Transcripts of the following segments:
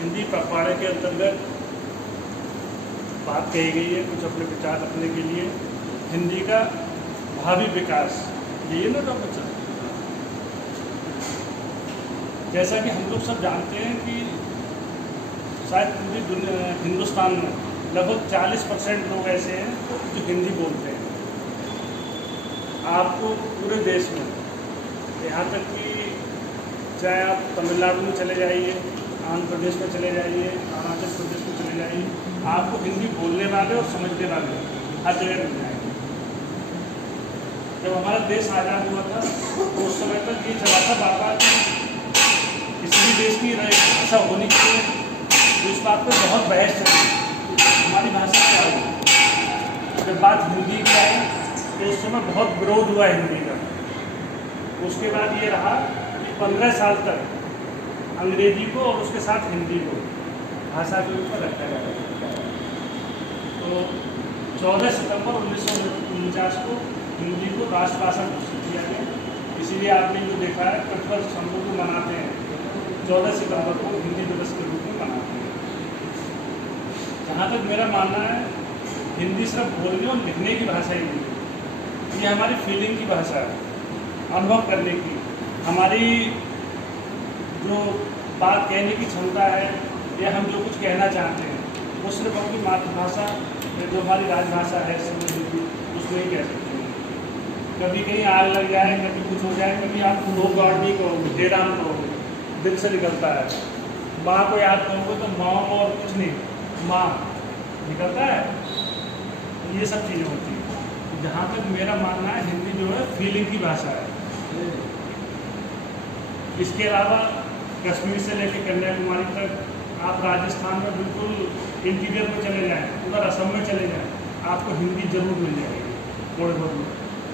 हिंदी पखवाड़े के अंतर्गत बात कही गई है, कुछ अपने विचार रखने के लिए हिंदी का भावी विकास, यही ना बच्चा। जैसा कि हम लोग सब जानते हैं कि शायद पूरी दुनिया हिंदुस्तान में लगभग 40% लोग ऐसे हैं जो हिंदी बोलते हैं। आपको पूरे देश में, यहाँ तक कि चाहे आप तमिलनाडु में चले जाइए, आंध्र प्रदेश में चले जाइए, अरुणाचल प्रदेश में चले जाइए, आपको हिंदी बोलने वाले और समझने वाले हर जगह मिल जाएंगे। जब हमारा देश आज़ाद हुआ था तो उस समय तक ये चला था बाबा कि किसी भी देश की भाषा होनी चाहिए, तो इस बात पर बहुत बहस चली हमारी भाषा क्या होगी। जब बात हिंदी की आई तो उस समय बहुत विरोध हुआ हिंदी का। उसके बाद ये रहा कि 15 साल तक अंग्रेजी को और उसके साथ हिंदी को भाषा के ऊपर रखा गया। तो 14 सितंबर 1949 को हिंदी को राष्ट्रभाषा घोषित किया गया। इसीलिए आपने जो देखा है प्रतिवर्ष हम लोग मनाते हैं 14 सितंबर को हिंदी दिवस के रूप में मनाते हैं। जहाँ तक मेरा मानना है, हिंदी सिर्फ बोलने और लिखने की भाषा ही नहीं, ये हमारी फीलिंग की भाषा है, अनुभव करने की। हमारी जो बात कहने की क्षमता है या हम जो कुछ कहना चाहते हैं वो सिर्फ अपनी मातृभाषा जो हमारी राजभाषा है हिंदी, उसमें ही कह सकते हैं। कभी कहीं आग लग जाए, कभी कुछ हो जाए, कभी आप नो गॉड नहीं कहोगे, हे राम कहोगे, दिल से निकलता है। माँ को याद करोगे तो माँ और कुछ नहीं, माँ निकलता है। ये सब चीज़ें होती हैं। जहाँ तक मेरा मानना है, हिंदी जो है फीलिंग की भाषा है। इसके अलावा कश्मीर से लेकर कन्याकुमारी तक आप राजस्थान में बिल्कुल इंटीरियर में चले जाएं, उधर असम में चले जाएं, आपको हिंदी जरूर मिल जाएगी थोड़े बहुत।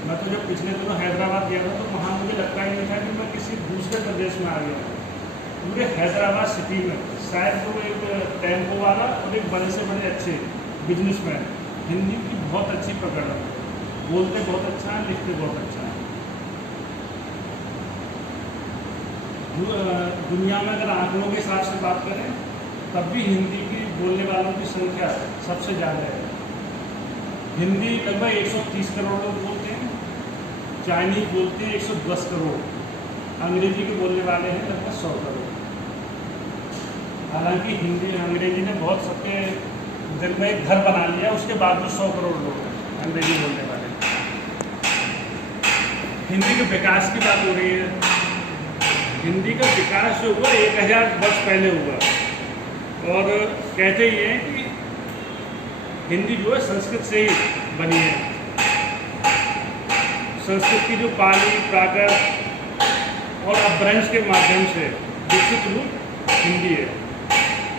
मैं तो जब पिछले दिनों हैदराबाद गया था तो वहाँ मुझे लगता ही नहीं था कि मैं किसी दूसरे प्रदेश में आ गया। पूरे हैदराबाद सिटी में शायद वो एक टेम्पो वाला और एक बड़े से बड़े अच्छे बिजनेसमैन हिंदी की बहुत अच्छी पकड़ है, बोलते बहुत अच्छा है, लिखते बहुत अच्छा है। दुनिया में अगर आंकड़ों के हिसाब से बात करें तब भी हिंदी की बोलने वालों की संख्या सबसे ज़्यादा है। हिंदी लगभग 130 करोड़ लोग बोलते हैं, चाइनीज बोलते हैं 110 करोड़, अंग्रेजी के बोलने वाले हैं लगभग 100 करोड़। हालांकि हिंदी अंग्रेजी ने बहुत सबके दिल में एक घर बना लिया, उसके बाद भी 100 करोड़ लोग हैं अंग्रेजी बोलने वाले। हिंदी के विकास की बात हो रही है। हिंदी का विकास जो हुआ 1000 वर्ष पहले हुआ, और कहते ही हैं कि हिंदी जो है संस्कृत से ही बनी है। संस्कृत की जो पाली, प्राकृत और अपभ्रंश के माध्यम से विकसित रूप हिंदी है।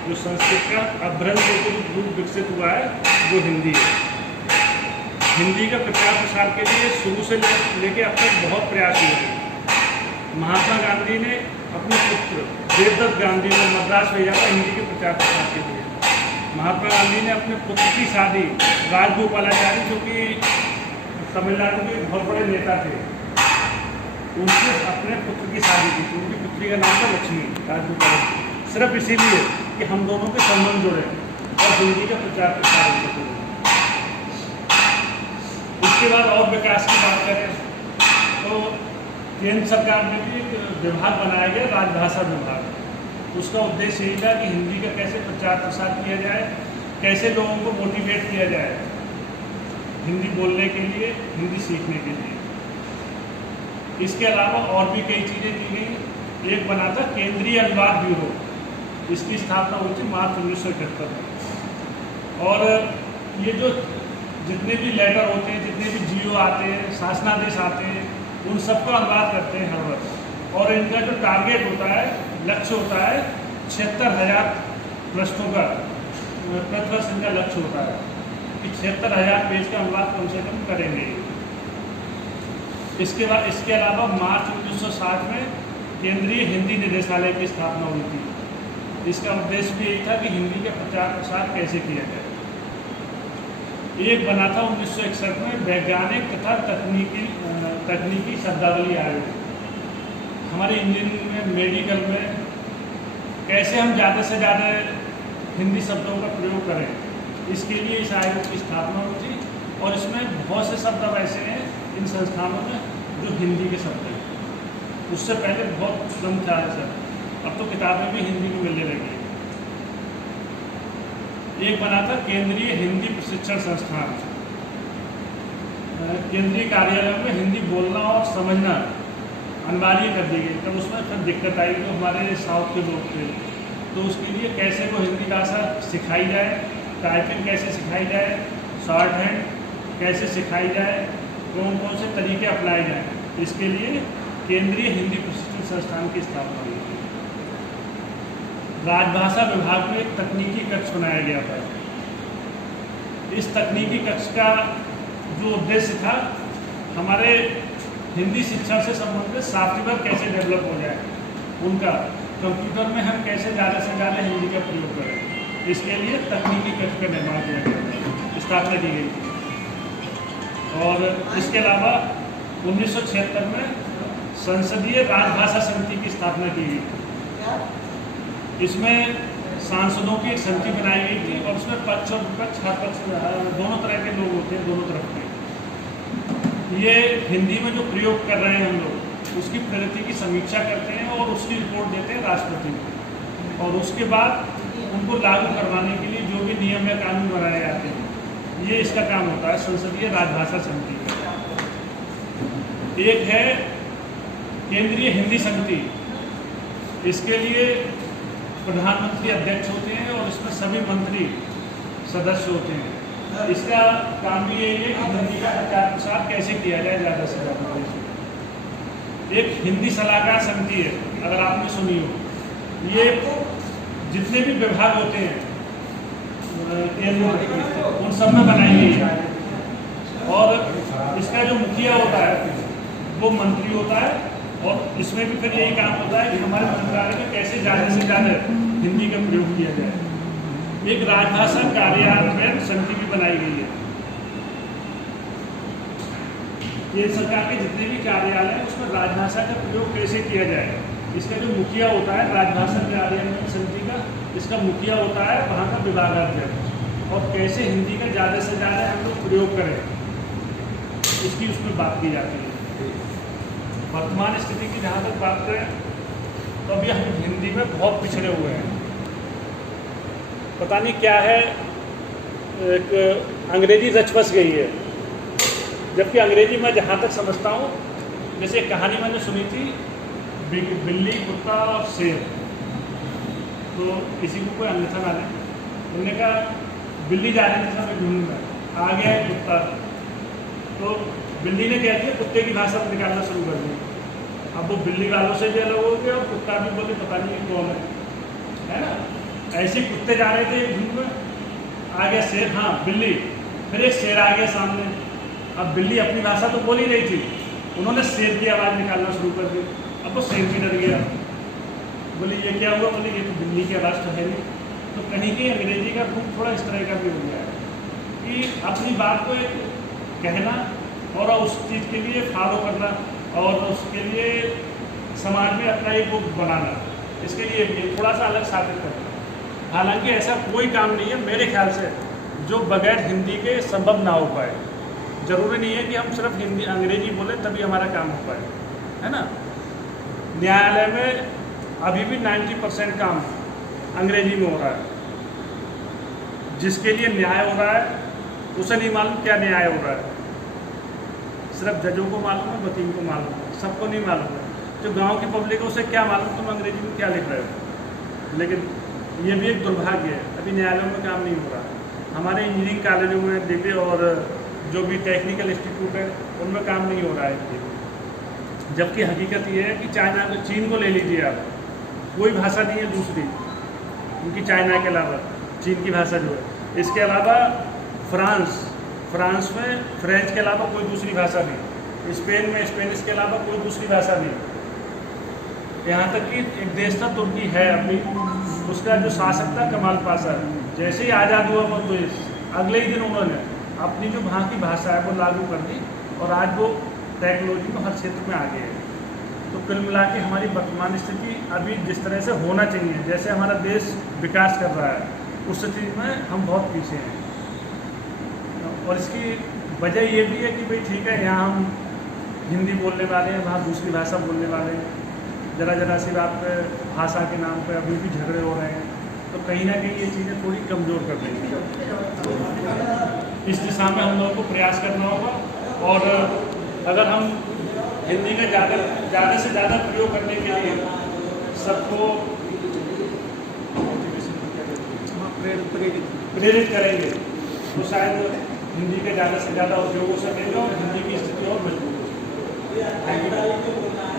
जो संस्कृत का अपभ्रंश रूप विकसित हुआ है वो हिंदी है। हिंदी का प्रचार प्रसार के लिए शुरू से लेके अब तक बहुत प्रयास हुए हैं। महात्मा गांधी ने अपने पुत्र देवदत्त गांधी को मद्रास भेजा था हिंदी के प्रचार प्रसार के लिए। महात्मा गांधी ने अपने पुत्र की शादी राजगोपालाचारी, जो कि तमिलनाडु के बहुत बड़े नेता थे, उनसे अपने पुत्र की शादी की। उनकी पुत्री का नाम था लक्ष्मी राजगोपालाचारी, सिर्फ इसीलिए कि हम दोनों के संबंध जुड़े और हिंदी का प्रचार प्रसार हो सके। उसके बाद और विकास की बात करें तो केंद्र सरकार ने भी एक विभाग बनाया गया, राजभाषा विभाग। उसका उद्देश्य यही था कि हिंदी का कैसे प्रचार प्रसार किया जाए, कैसे लोगों को मोटिवेट किया जाए हिंदी बोलने के लिए, हिंदी सीखने के लिए। इसके अलावा और भी कई चीज़ें की गई। एक बना था केंद्रीय अनुवाद ब्यूरो, इसकी स्थापना हुई थी मार्च 1971 में। और ये जो जितने भी लेटर होते हैं, जितने भी जीओ आते हैं, शासनादेश आते हैं, उन सबको अनुवाद करते हैं हर वर्ष। और इनका जो टारगेट होता है, लक्ष्य होता है 76,000 पृष्ठों का प्रतिवर्ष इनका लक्ष्य होता है कि 76,000 पेज का अनुवाद कम से कम करेंगे। इसके अलावा मार्च 1960 में केंद्रीय हिंदी निदेशालय की स्थापना हुई थी। इसका उद्देश्य भी यही था कि हिंदी का प्रचार प्रसार कैसे किया जाए। एक बना था 1961 में वैज्ञानिक तथा तकनीकी शब्दावली आयोग। हमारे इंजीनियरिंग में, मेडिकल में कैसे हम ज़्यादा से ज़्यादा हिंदी शब्दों का प्रयोग करें, इसके लिए इस आयोग की स्थापना हुई थी। और इसमें बहुत से शब्द अब ऐसे हैं इन संस्थानों में जो हिंदी के शब्द हैं। उससे पहले बहुत कम था सर, अब तो किताबें भी हिंदी में मिलने लगी हैं। एक बना था केंद्रीय हिंदी प्रशिक्षण संस्थान, केंद्रीय कार्यालय में हिंदी बोलना और समझना अनिवार्य कर दी गई। तब उसमें फिर दिक्कत आई, जो हमारे साउथ के लोग थे, तो उसके लिए कैसे को हिंदी भाषा सिखाई जाए, टाइपिंग कैसे सिखाई जाए, शॉर्ट हैंड कैसे सिखाई जाए, कौन कौन से तरीके अपनाए जाएँ, इसके लिए केंद्रीय हिंदी प्रशिक्षण संस्थान की स्थापना हुई थी। राजभाषा विभाग में एक तकनीकी कक्ष बनाया गया था। इस तकनीकी कक्ष का जो उद्देश्य था, हमारे हिंदी शिक्षा से संबंधित सॉफ्टवेयर कैसे डेवलप हो जाए, उनका कंप्यूटर में हम कैसे ज़्यादा से ज़्यादा हिंदी का प्रयोग करें, इसके लिए तकनीकी कक्ष का निर्माण किया गया था, स्थापना की गई थी। और इसके अलावा 1976 में संसदीय राजभाषा समिति की स्थापना की गई। इसमें सांसदों की एक समिति बनाई गई थी और उसमें पक्ष और विपक्ष, हर पक्ष दोनों तरह के लोग होते हैं, दोनों तरफ के। ये हिंदी में जो प्रयोग कर रहे हैं हम लोग, उसकी प्रगति की समीक्षा करते हैं और उसकी रिपोर्ट देते हैं राष्ट्रपति को। और उसके बाद उनको लागू करवाने के लिए जो भी नियम या कानून बनाए जाते हैं, ये इसका काम होता है संसदीय राजभाषा समिति का। एक है केंद्रीय हिंदी समिति, इसके लिए प्रधानमंत्री अध्यक्ष होते हैं और इसमें सभी मंत्री सदस्य होते हैं। इसका काम भी यही है कि हिंदी का प्रचार प्रसार कैसे किया जाए ज़्यादा से ज़्यादा। एक हिंदी सलाहकार समिति है, अगर आपने सुनी हो, ये जितने भी विभाग होते हैं उन सब में बनाई गई है। और इसका जो मुखिया होता है वो मंत्री होता है, और इसमें भी फिर यही काम होता है कि हमारे मंत्रालय में कैसे ज़्यादा से ज़्यादा हिंदी का प्रयोग किया जाए। एक राजभाषा कार्यान्वयन समिति भी बनाई गई है। केंद्र सरकार के जितने भी कार्यालय हैं उसमें राजभाषा का प्रयोग कैसे किया जाए, इसका जो मुखिया होता है राजभाषा कार्यान्वयन समिति का, इसका मुखिया होता है वहाँ का विभागाध्यक्ष। और कैसे हिंदी का ज़्यादा से ज़्यादा हम लोग प्रयोग करें, इसकी उसमें बात की जाती है। वर्तमान स्थिति की जहाँ तक बात करें तो अभी हम हिंदी में बहुत पिछड़े हुए हैं। पता नहीं क्या है, एक अंग्रेजी रच बस गई है, जबकि अंग्रेजी मैं जहाँ तक समझता हूँ, जैसे एक कहानी मैंने सुनी थी, बिल्ली, कुत्ता और शेर। तो किसी को कोई अन्यथा ना ले, उन्होंने कहा बिल्ली जा रही थी सब झुंड में, आ गया है कुत्ता, तो बिल्ली ने क्या किया, कुत्ते की भाषा निकालना शुरू कर दी। अब वो बिल्ली वालों से भी अलग हो गया और कुत्ता भी बोले पता नहीं कौन है ना। ऐसे कुत्ते जा रहे थे झुंड में, आ गया शेर, हाँ बिल्ली, फिर एक शेर आ गया सामने। अब बिल्ली अपनी भाषा तो बोल ही रही थी, उन्होंने शेर की आवाज़ निकालना शुरू कर दी। अब वो शेर भी डर गया, बोले ये क्या हुआ, बोले ये तो बिल्ली की आवाज़ तो है नहीं। तो कहीं की अंग्रेजी का रूप थोड़ा इस तरह का भी हो गया है कि अपनी बात को एक कहना और उस चीज़ के लिए फॉलो करना और उसके लिए समाज में अपना एक वो बनाना, इसके लिए थोड़ा सा अलग साबित करना। हालांकि ऐसा कोई काम नहीं है मेरे ख्याल से जो बगैर हिंदी के संभव ना हो पाए। ज़रूरी नहीं है कि हम सिर्फ हिंदी अंग्रेजी बोलें तभी हमारा काम हो पाए, है ना। न्यायालय में अभी भी 90% काम अंग्रेजी में हो रहा है। जिसके लिए न्याय हो रहा है उसे नहीं मालूम क्या न्याय हो रहा है, सिर्फ जजों को मालूम है, वकील को मालूम है, सबको नहीं मालूम है। जो गांव की पब्लिक है उसे क्या मालूम तुम अंग्रेजी में क्या लिख रहे हो। लेकिन ये भी एक दुर्भाग्य है, अभी न्यायालयों में काम नहीं हो रहा। हमारे इंजीनियरिंग कॉलेजों में देखिए और जो भी टेक्निकल इंस्टीट्यूट है उनमें काम नहीं हो रहा है। जबकि हकीकत ये है कि चाइना को, चीन को ले लीजिए आप, कोई भाषा नहीं है दूसरी उनकी चाइना के अलावा, चीन की भाषा जो है। इसके अलावा फ्रांस में फ्रेंच के अलावा कोई दूसरी भाषा नहीं, स्पेन में स्पेनिश के अलावा कोई दूसरी भाषा नहीं। यहाँ तक कि एक देश था तुर्की है अभी, उसका जो शासक था कमाल पाशा, जैसे ही आज़ाद हुआ वो देश, अगले ही दिन उन्होंने अपनी जो वहाँ की भाषा है वो लागू कर दी और आज वो टेक्नोलॉजी में हर क्षेत्र में आगे है। तो कुल मिला के हमारी वर्तमान स्थिति अभी जिस तरह से होना चाहिए, जैसे हमारा देश विकास कर रहा है, उस स्थिति में हम बहुत पीछे हैं। और इसकी वजह ये भी है कि भाई ठीक है, यहाँ हम हिंदी बोलने वाले हैं, वहाँ दूसरी भाषा बोलने वाले हैं, ज़रा सी बात पे भाषा के नाम पे अभी भी झगड़े हो रहे हैं। तो कहीं ना कहीं ये चीज़ें थोड़ी कमज़ोर कर रही हैं। इस दिशा में हम लोगों को प्रयास करना होगा, और अगर हम हिंदी का ज़्यादा से ज़्यादा प्रयोग करने के लिए सबको प्रेरित करेंगे, तो शायद हिंदी के ज़्यादा से ज़्यादा उपयोग हो सकेगा और हिंदी की स्थिति और मजबूत हो सकेगी। Thank you.